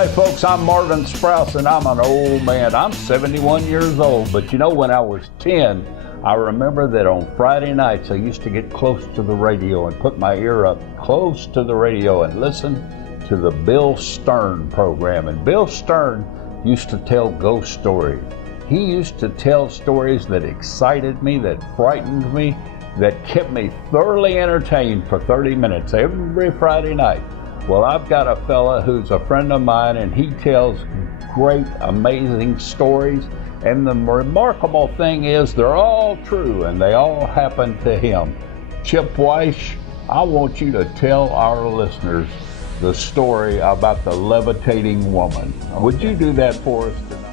Hi folks, I'm Marvin Sprouse and I'm an old man. I'm 71 years old, but you know, when I was 10, I remember that on Friday nights I used to get close to the radio and put my ear up close to the radio and listen to the Bill Stern program. And Bill Stern used to tell ghost stories. He used to tell stories that excited me, that frightened me, that kept me thoroughly entertained for 30 minutes every Friday night. Well, I've got a fella who's a friend of mine, and he tells great, amazing stories. And the remarkable thing is they're all true, and they all happen to him. Chip Weish, I want you to tell our listeners the story about the levitating woman. Would you do that for us tonight?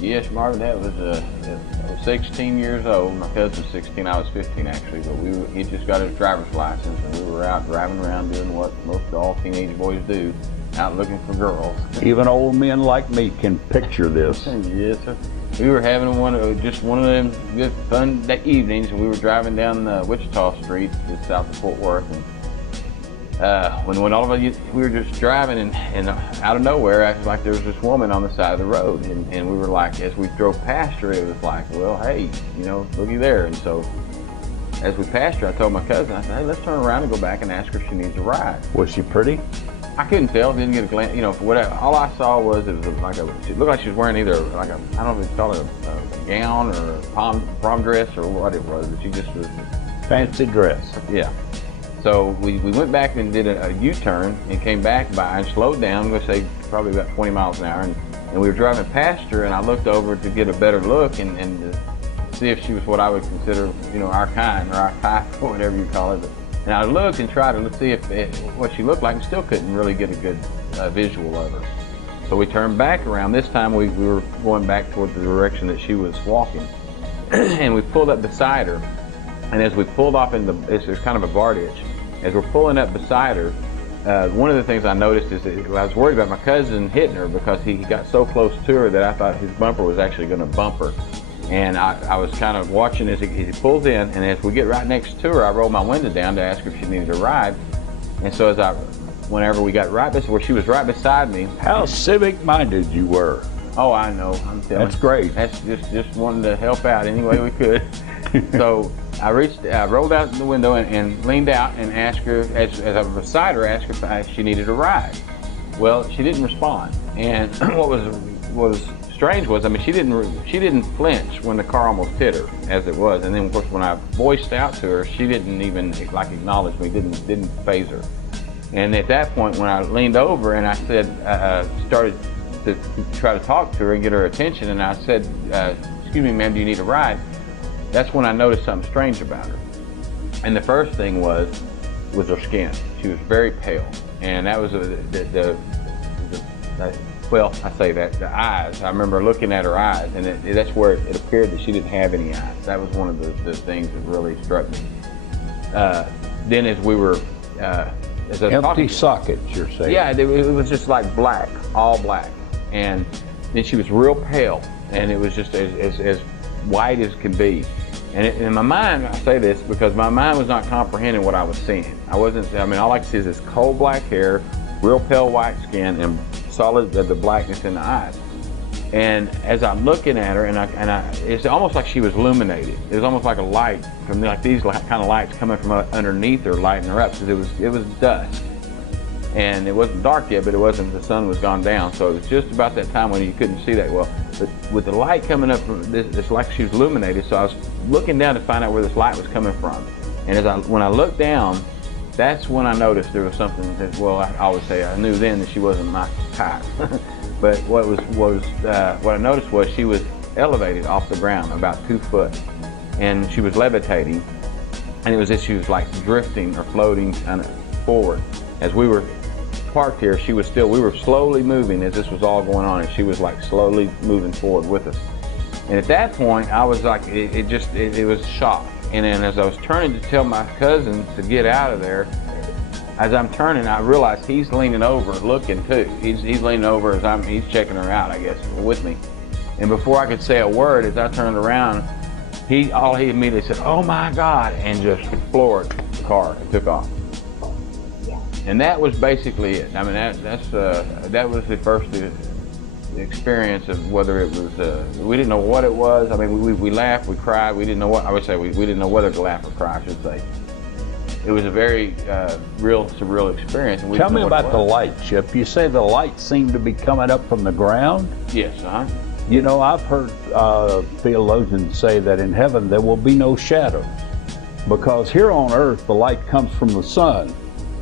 Yes, Marvin, that was I was 16 years old. My cousin was 16, I was 15 actually, but he just got his driver's license, and we were out driving around doing what most all teenage boys do, out looking for girls. Even old men like me can picture this. Yes, sir. We were having just one of them good fun evenings, and we were driving down Wichita Street, just south of Fort Worth. And when all of us, we were just driving, and out of nowhere, acted like there was this woman on the side of the road, and we were like, as we drove past her, it was like, well, hey, you know, looky there. And so, as we passed her, I told my cousin, I said, hey, let's turn around and go back and ask her if she needs a ride. Was she pretty? I couldn't tell, didn't get a glance, you know, for whatever. All I saw was it was like she looked like she was wearing either like I don't know if it's called a gown or a prom dress or what it was, but she just was fancy dress. Yeah. So we went back and did a U-turn and came back by and slowed down, I'm going to say probably about 20 miles an hour. And we were driving past her, and I looked over to get a better look and to see if she was what I would consider, you know, our kind or our type or whatever you call it. And I looked and tried to see what she looked like, and still couldn't really get a good visual of her. So we turned back around. This time we were going back toward the direction that she was walking. And we pulled up beside her. And as we pulled off there's kind of a bar ditch. As we're pulling up beside her, one of the things I noticed is that I was worried about my cousin hitting her because he got so close to her that I thought his bumper was actually going to bump her. And I was kind of watching as he pulls in, and as we get right next to her, I rolled my window down to ask her if she needed a ride. And so whenever we got right where she was right beside me. How civic-minded you were. Oh, I know. I'm telling you. That's great. That's just wanting to help out any way we could. So I rolled out the window and leaned out and asked her, as I was beside her, asked her if she needed a ride. Well, she didn't respond. And what was strange was, I mean, she didn't flinch when the car almost hit her, as it was. And then, of course, when I voiced out to her, she didn't even acknowledge me, didn't faze her. And at that point, when I leaned over and I said, started to try to talk to her and get her attention, and I said, excuse me, ma'am, do you need a ride? That's when I noticed something strange about her. And the first thing was her skin. She was very pale. And that was well, I say that, the eyes. I remember looking at her eyes, and that's where it appeared that she didn't have any eyes. That was one of the things that really struck me. Then as we were, as I was empty sockets, you're saying? Yeah, it was just like black, all black. And then she was real pale, and it was just as white as can be. And in my mind, I say this because my mind was not comprehending what I was seeing. All I could see is this coal black hair, real pale white skin, and solid the blackness in the eyes. And as I'm looking at her, it's almost like she was illuminated. It was almost like a light from these kind of lights coming from underneath her, lighting her up, because it was dusk. And it wasn't dark yet, but it wasn't, the sun was gone down. So it was just about that time when you couldn't see that well. But with the light coming up from it's like she was illuminated. So I was looking down to find out where this light was coming from. And when I looked down, that's when I noticed there was something that, well, I always say I knew then that she wasn't my type. But what I noticed was she was elevated off the ground about 2 foot, and she was levitating, and it was as she was like drifting or floating kind of forward. As we were parked here, we were slowly moving as this was all going on, and she was like slowly moving forward with us. And at that point, I was like, it was a shock. And then as I was turning to tell my cousin to get out of there, as I'm turning, I realized he's leaning over looking too. He's leaning over as he's checking her out, I guess, with me. And before I could say a word, as I turned around, he immediately said, "Oh my God," and just floored the car and took off. And that was basically it. I mean, that was the first experience of whether it was, we didn't know what it was. I mean, we laughed, we cried, we didn't know what, I would say we didn't know whether to laugh or cry, I should say. It was a very real, surreal experience. And Tell me about the light, Chip. You say the light seemed to be coming up from the ground? Yes, You know, I've heard theologians say that in heaven there will be no shadow, because here on earth the light comes from the sun,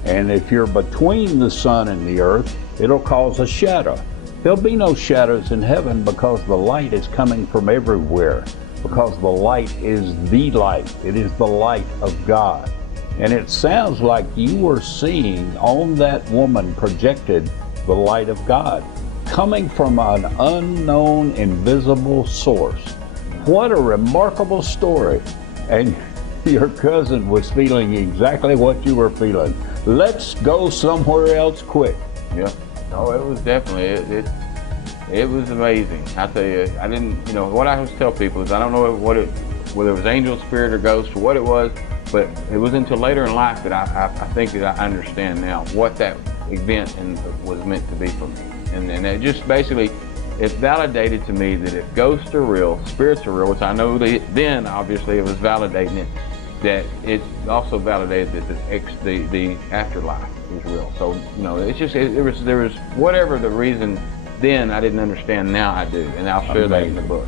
and if you're between the sun and the earth, it'll cause a shadow. There'll be no shadows in heaven because the light is coming from everywhere, because the light is the light. It is the light of God. And it sounds like you were seeing on that woman projected the light of God coming from an unknown, invisible source. What a remarkable story. And your cousin was feeling exactly what you were feeling. Let's go somewhere else quick. Yeah. Oh, it was definitely, it was amazing. I tell you, I didn't, you know, what I always tell people is I don't know whether it was angel, spirit, or ghost, or what it was, but it was until later in life that I think that I understand now what that event was meant to be for me. And it just basically, it validated to me that if ghosts are real, spirits are real, which I know then obviously it was validating it, that it also validated that the afterlife is real. So, you know, it's just, there was whatever the reason then I didn't understand, now I do, and I'll share that in the book.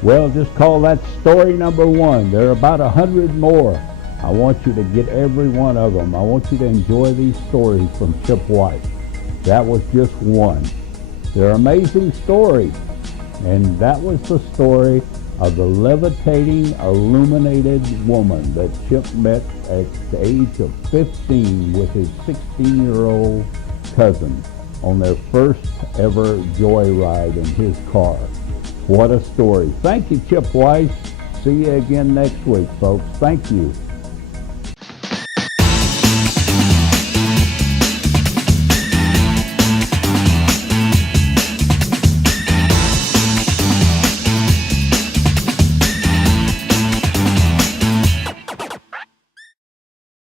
Well, just call that story number 1. There are about 100 more. I want you to get every one of them. I want you to enjoy these stories from Chip White. That was just one. They're amazing stories. And that was the story of the levitating, illuminated woman that Chip met at the age of 15 with his 16-year-old cousin on their first ever joyride in his car. What a story. Thank you, Chip White. See you again next week, folks. Thank you.